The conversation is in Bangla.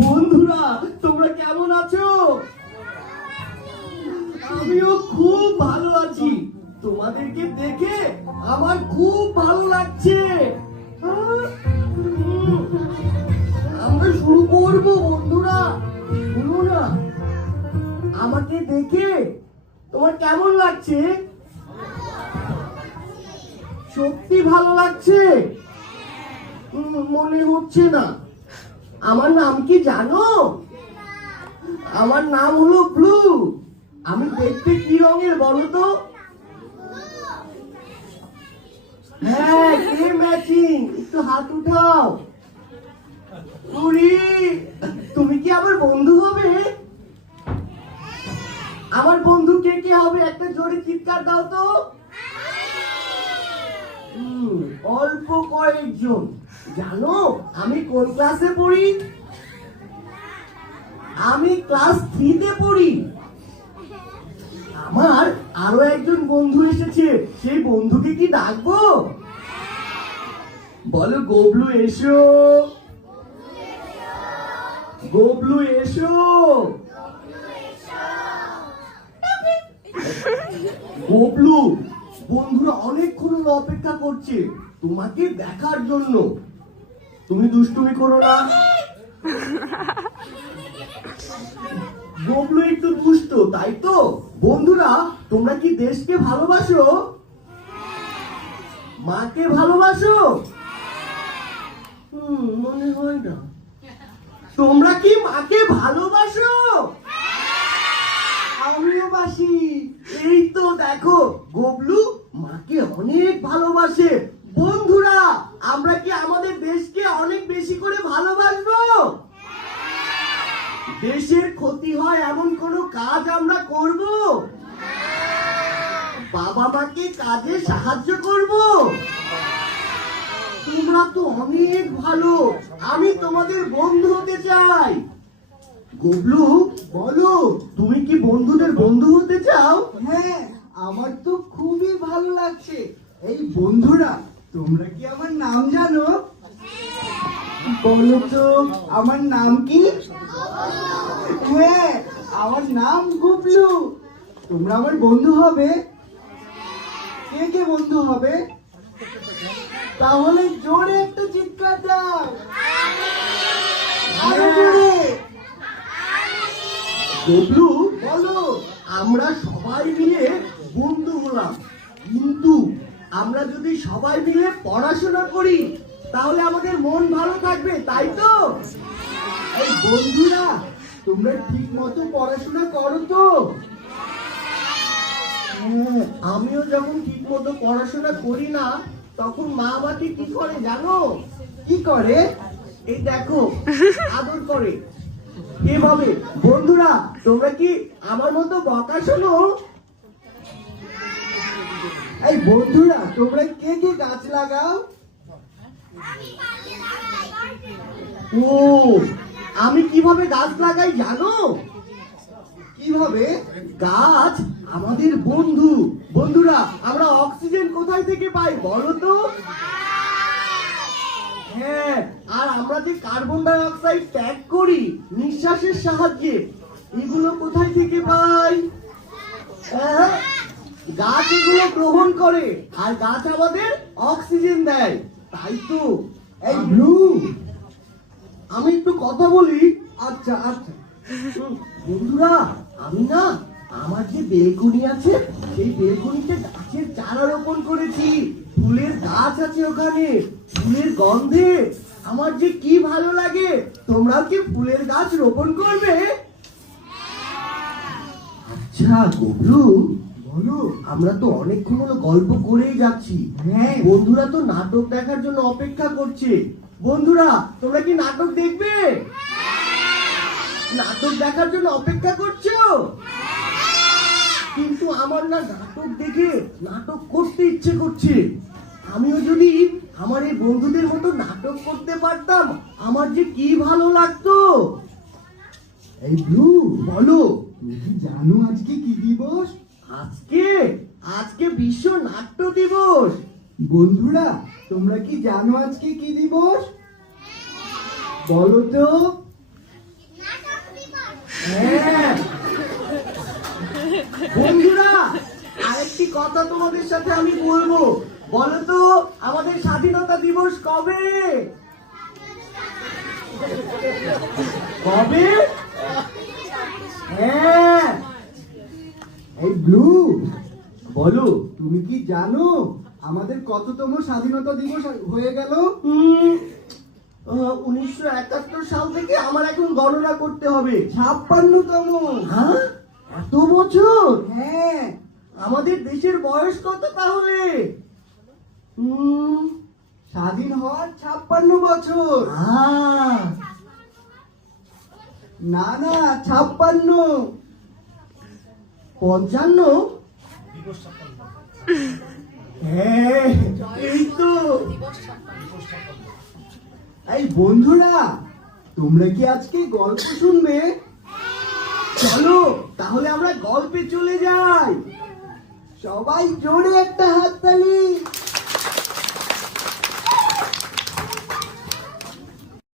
বন্ধুরা তোমরা কেমন আছো? আমিও খুব ভালো আছি। তোমাদেরকে দেখে আমার খুব ভালো লাগছে। আমরা শুরু করব বন্ধুরা। শুনো না, আমাকে দেখে তোমার কেমন লাগছে? সত্যি ভালো লাগছে? মনে হচ্ছে না। আমার নাম কি জানো? আমার নাম হলো ব্লু। আমি দেখতে কি রঙের বলো তো? হ্যাঁ, কে ম্যাচিং? একটু হাত উঠাও। তুমি কি আমার বন্ধু হবে? আমার বন্ধু কে কে হবে? একটা জোরে চিৎকার দাও তো। অল্প কয়েকজন। জানো আমি কোন ক্লাসে পড়ি? আমি ক্লাস 3 তে পড়ি। আমার আরো একজন বন্ধু এসেছে। সেই বন্ধুকে কি ডাকবো? বলো গোবলু এসো। গোবলু এসো। গোবলু, বন্ধুরা অনেকক্ষণ অপেক্ষা করছে তোমাকে দেখার জন্য। তুমি দুষ্টুমি করো না। গোবলু একটু দুষ্ট, তাই তো? বন্ধুরা তোমরা কি দেশকে ভালোবাসো? মাকে ভালোবাসো? মনে হয় না। তোমরা কি মাকে ভালোবাসো? আমিও বাসি। এই তো দেখো, গোবলু মাকে অনেক ভালোবাসে। বন্ধুরা আমরা কি আমাদের দেশকে অনেক বেশি করে ভালোবাসবো? দেশের ক্ষতি হয় এমন কোন কাজ আমরা করব? বাবা মাকে কাজে সাহায্য করব? তোমরা তো অনেক ভালো। আমি তোমাদের বন্ধু হতে চাই। গোবলু বলো, তুমি কি বন্ধুদের বন্ধু হতে চাও? হ্যাঁ, আমার তো খুবই ভালো লাগছে। এই বন্ধুরা, তোমরা কি আমার নাম জানো? বলো তো, আমার নাম কি? হ্যাঁ, আমার নাম গুবলু। তোমরা আমার বন্ধু হবে? কে কে বন্ধু হবে? তাহলে জোরে একটা চিৎকার দাও। আরো জোরে। গোবলু বলো, আমরা সবাই মিলে বন্ধু হলাম, কিন্তু আমরা যদি সবাই মিলে পড়াশোনা করি তাহলে আমাদের মন ভালো থাকবে, তাই তো? এই বন্ধুরা, তোমরা ঠিক মতো পড়াশোনা করো তো? হ্যাঁ, আমিও যখন ঠিক মতো পড়াশোনা করি না তখন মা আমাকে কি করে জানো? কি করে? এই দেখো, আদর করে। এভাবে। বন্ধুরা তোমরা কি আমার মতো বকা শোনো? এই বন্ধুরা, তোমরা কে কে গাছ লাগাও? ও, আমি কিভাবে গাছ লাগাই জানো? কিভাবে? গাছ আমাদের বন্ধু। বন্ধুরা আমরা অক্সিজেন কোথায় থেকে পাই বলো তো? হ্যাঁ, আর আমরা যে কার্বন ডাই অক্সাইড ত্যাগ করি নিঃশ্বাসের সাহায্যে, এগুলো কোথায় থেকে পাই? গাছ এগুলো গ্রহণ করে আর গাছ আমাদের অক্সিজেন দেয়, তাই তো? এই ব্লু, আমি একটু কথা বলি। আচ্ছা আচ্ছা। বন্ধুরা আমি না আমার যে বেলকনি আছে সেই বেলকনিতে গাছের চারা রোপণ করেছি। ফুলের গাছ আছে ওখানে। ফুলের গন্ধে আমার যে কি ভালো লাগে। তোমরাও কি ফুলের গাছ রোপণ করবে? আচ্ছা গোবলু বলো। আমরা তো অনেকক্ষণ হলো গল্প করেই যাচ্ছি। হ্যাঁ। বন্ধুরা তো নাটক দেখার জন্য অপেক্ষা করছে। বন্ধুরা তোমরা কি নাটক দেখবে? নাটক দেখার জন্য অপেক্ষা করছো? কিন্তু আমার না নাটক দেখে নাটক করতে ইচ্ছে করছে। আমিও যদি আমার এই বন্ধুদের মতো নাটক করতে পারতাম আমার যে কি ভালো লাগতো। এই ব্লু, বলো। তুমি কি জানো আজকে কি দিবস? আজকে আজকে বিশ্ব নাট্য দিবস। বন্ধুরা তোমরা কি জানো আজকে কি দিবস? বলো তো। হ্যাঁ। বন্ধুরা, আরেকটি কথা তোমাদের সাথে আমি বলবো। বলো তো আমাদের স্বাধীনতা দিবস কবে? কবে? হ্যাঁ। এই ব্লু, বলো। তুমি কি জানো আমাদের কততম স্বাধীনতা দিবস হয়ে গেল? 1971 সাল থেকে আমার এখন গণনা করতে হবে। 56তম। হ্যাঁ, এত বছর? হ্যাঁ, আমাদের দেশের বয়স কত তাহলে? স্বাধীন হওয়ার 56 বছর। না না, 56। 55? হ্যাঁ, এই তো। এই বন্ধুরা, তোমরা কি আজকে গল্প শুনবে? চলো তাহলে আমরা গল্পে চলে যাই। সবাই জোরে একটা হাততালি।